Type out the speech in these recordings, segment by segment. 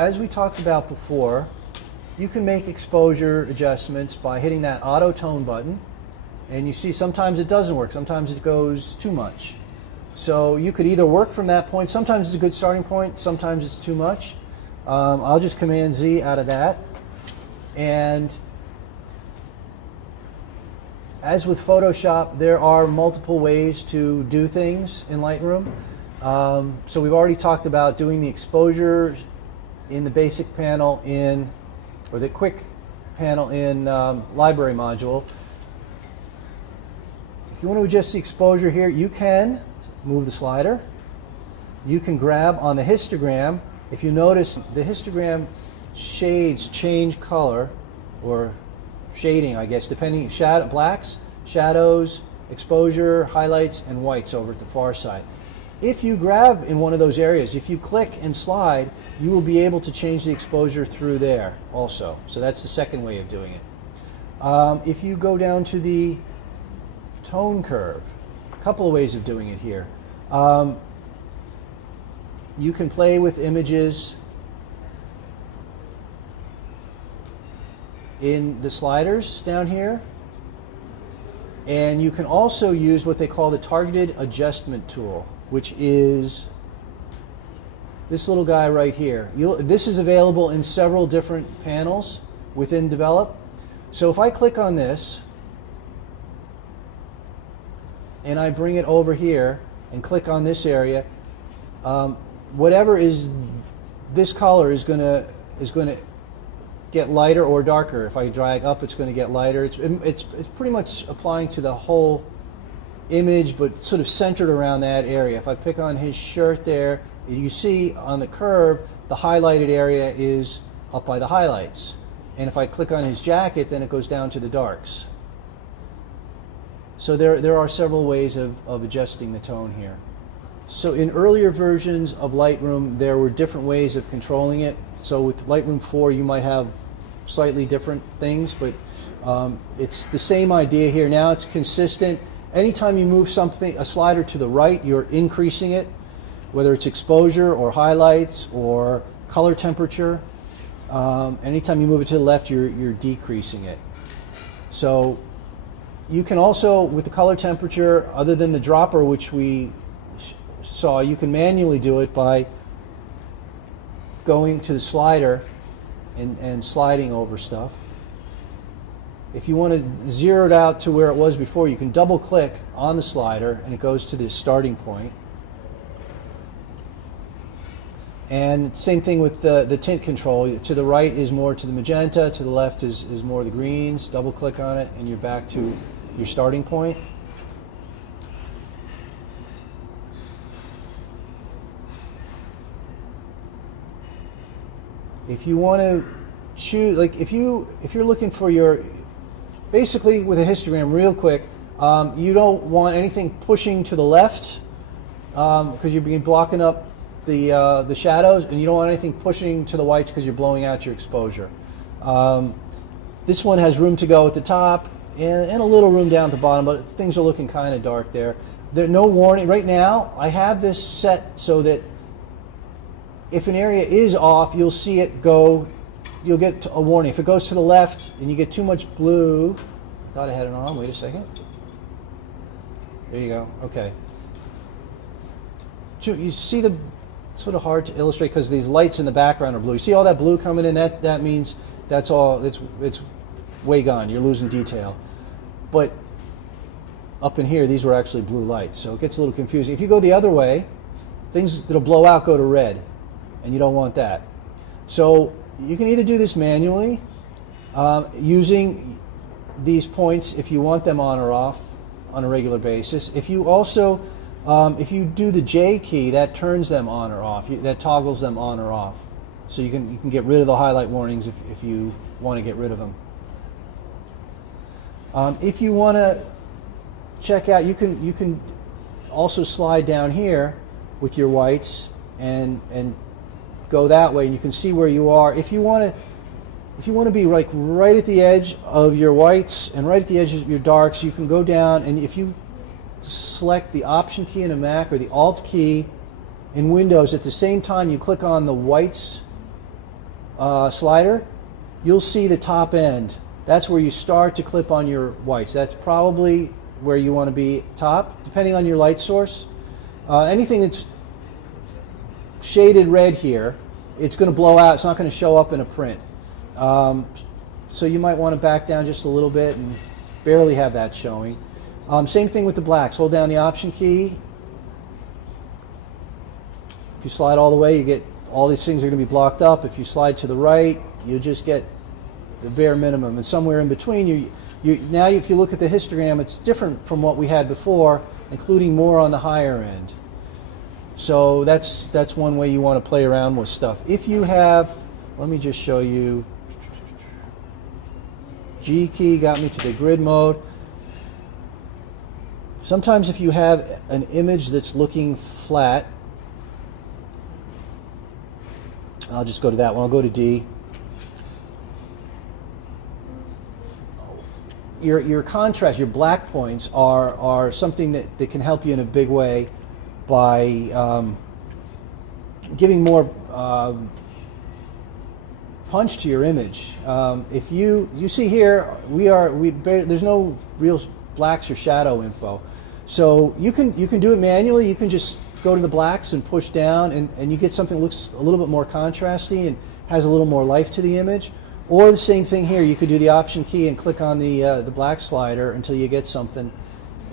As we talked about before, you can make exposure adjustments by hitting that auto tone button, and you see sometimes it doesn't work, sometimes it goes too much. So you could either work from that point, sometimes it's a good starting point, sometimes it's too much. I'll just Command Z out of that. And as with Photoshop, there are multiple ways to do things in Lightroom. So we've already talked about doing the exposure in the basic panel or the quick panel in library module. If you want to adjust the exposure here, you can move the slider. You can grab on the histogram. If you notice, the histogram shades change color, or shading, I guess, depending, blacks, shadows, exposure, highlights, and whites over at the far side. If you grab in one of those areas, if you click and slide, you will be able to change the exposure through there also. So that's the second way of doing it. If you go down to the tone curve, a couple of ways of doing it here. You can play with images in the sliders down here, and you can also use what they call the targeted adjustment tool, which is this little guy right here. This is available in several different panels within Develop. So if I click on this and I bring it over here and click on this area, whatever is this color is going to get lighter or darker. If I drag up, it's going to get lighter. It's pretty much applying to the whole image, but sort of centered around that area. If I pick on his shirt there, you see on the curve, the highlighted area is up by the highlights. And if I click on his jacket, then it goes down to the darks. So there are several ways of adjusting the tone here. So in earlier versions of Lightroom, there were different ways of controlling it. So with Lightroom 4, you might have slightly different things, but it's the same idea here. Now it's consistent. Anytime you move a slider to the right, you're increasing it, whether it's exposure or highlights or color temperature. Anytime you move it to the left, you're decreasing it. So you can also, with the color temperature, other than the dropper, which we saw, you can manually do it by going to the slider and sliding over stuff. If you want to zero it out to where it was before, you can double click on the slider and it goes to the starting point. And same thing with the tint control. To the right is more to the magenta, to the left is more the greens. Double click on it and you're back to your starting point. If you want to choose, like if you're looking for your, basically with a histogram real quick, you don't want anything pushing to the left because you're blocking up the shadows, and you don't want anything pushing to the whites because you're blowing out your exposure. This one has room to go at the top and a little room down at the bottom, but things are looking kind of dark there. There's no warning. Right now, I have this set so that if an area is off, you'll see it go, you'll get a warning. If it goes to the left and you get too much blue, I thought I had it on, wait a second. There you go, okay. You see the, it's sort of hard to illustrate because these lights in the background are blue. You see all that blue coming in, that means that's all, it's way gone, you're losing detail. But up in here, these were actually blue lights, so it gets a little confusing. If you go the other way, things that'll blow out go to red, and you don't want that. So you can either do this manually, using these points if you want them on or off on a regular basis. If you also, if you do the J key, that turns them on or off, that toggles them on or off. So you can get rid of the highlight warnings if you want to get rid of them. If you want to check out, you can also slide down here with your whites and go that way, and you can see where you are. If you want to be like right at the edge of your whites and right at the edge of your darks, you can go down, and if you select the Option key in a Mac or the Alt key in Windows, at the same time you click on the whites slider, you'll see the top end. That's where you start to clip on your whites. That's probably where you want to be top, depending on your light source. Anything that's shaded red here, it's going to blow out. It's not going to show up in a print. So you might want to back down just a little bit and barely have that showing. Same thing with the blacks. Hold down the Option key. If you slide all the way, you get all these things are going to be blocked up. If you slide to the right, you just get the bare minimum. And somewhere in between, now if you look at the histogram, it's different from what we had before, including more on the higher end. So that's one way you want to play around with stuff. If you have, let me just show you. G key got me to the grid mode. Sometimes if you have an image that's looking flat, I'll just go to that one. I'll go to D. Your contrast, your black points are something that can help you in a big way by giving more punch to your image. If you see here, there's no real blacks or shadow info, so you can do it manually. You can just go to the blacks and push down, and you get something that looks a little bit more contrasty and has a little more life to the image. Or the same thing here, you could do the Option key and click on the black slider until you get something,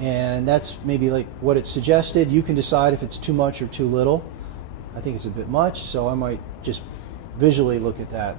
and that's maybe like what it suggested. You can decide if it's too much or too little. I think it's a bit much, so I might just visually look at that.